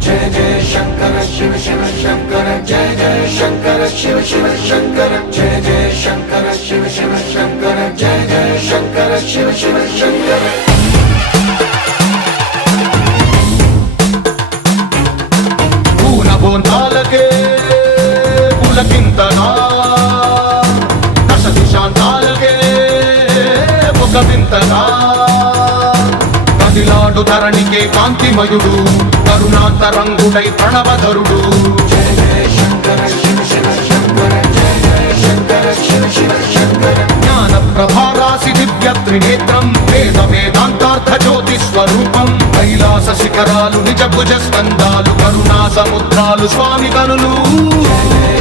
జయ జయ శంకర శివ శివ శంకర జయ జయ శంకర శివ శివ శంకర జయ జయ శంకర శివ శివ శంకర జయ జయ శంకర శివ శివ శంకర పూలబోందాలకే పులకింతగా దశ దిశాంతాలకే ఒక వింతగా కదిలాడు ధరణికే కాంతిమయుడు కరుణాంతరంగుడై ప్రణవధరుడు జయ జయ శంకర శివ శివ శంకర జయ జయ శంకర శివ శివ శంకర జ్ఞాన ప్రభారాసి దివ్య త్రినేత్రం వేద వేదాంతార్థ జ్యోతి స్వరూపం కైలాస శిఖరాలు నిజ భుజ స్కందాలు కరుణా సముద్రాలు స్వామి కనులు జయ జయ